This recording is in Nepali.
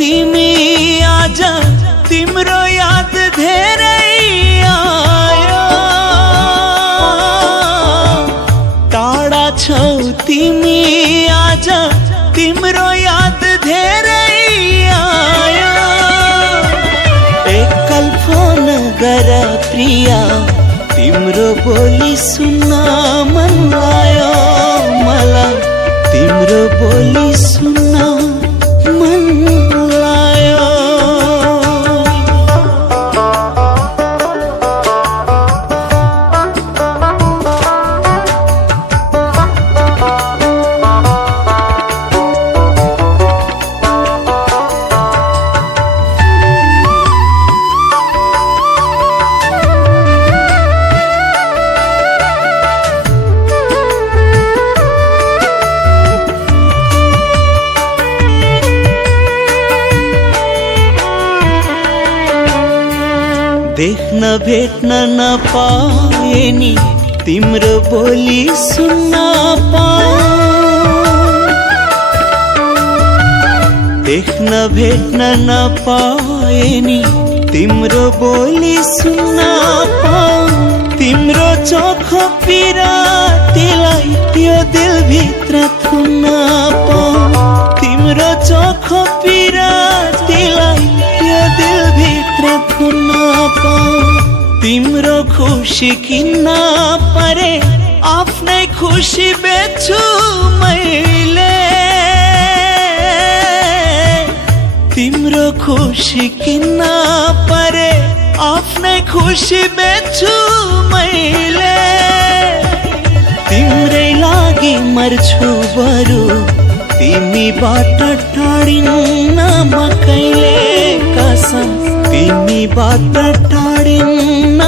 तिमी आज तिम्रो याद धेरै आयो, टाढा छौ तिमी आज तिम्रो याद धेरै आयो। एकल फोन गर प्रिया, तिम्रो बोली सुन्न मन लाग्यो मलाई, तिम्रो बोली सुन्न मन लाग्यो। देख्न भेट्न नपाए नि तिम्रो बोली सुन्न पाऊँ, देख्न भेट्न नपाए नि तिम्रो बोली सुन्न पाऊँ। तिम्रो चोखो पिरातीलाई यो दिलभित्र थुन्न पाऊँ, तिम्रो चोखो पिरातीलाई यो दिलभित्र थुन्न पाऊँ। तिम्रो खुसी किन्न परे आफ्नै खुसी बेच्छु मैले, तिम्रो खुसी किन्न परे आफ्नै खुसी बेच्छु मैले। तिम्रै लागि मर्छु बरु तिमीबाट टाढिन्न म कहिले कसम, तिमीबाट टाढिन्न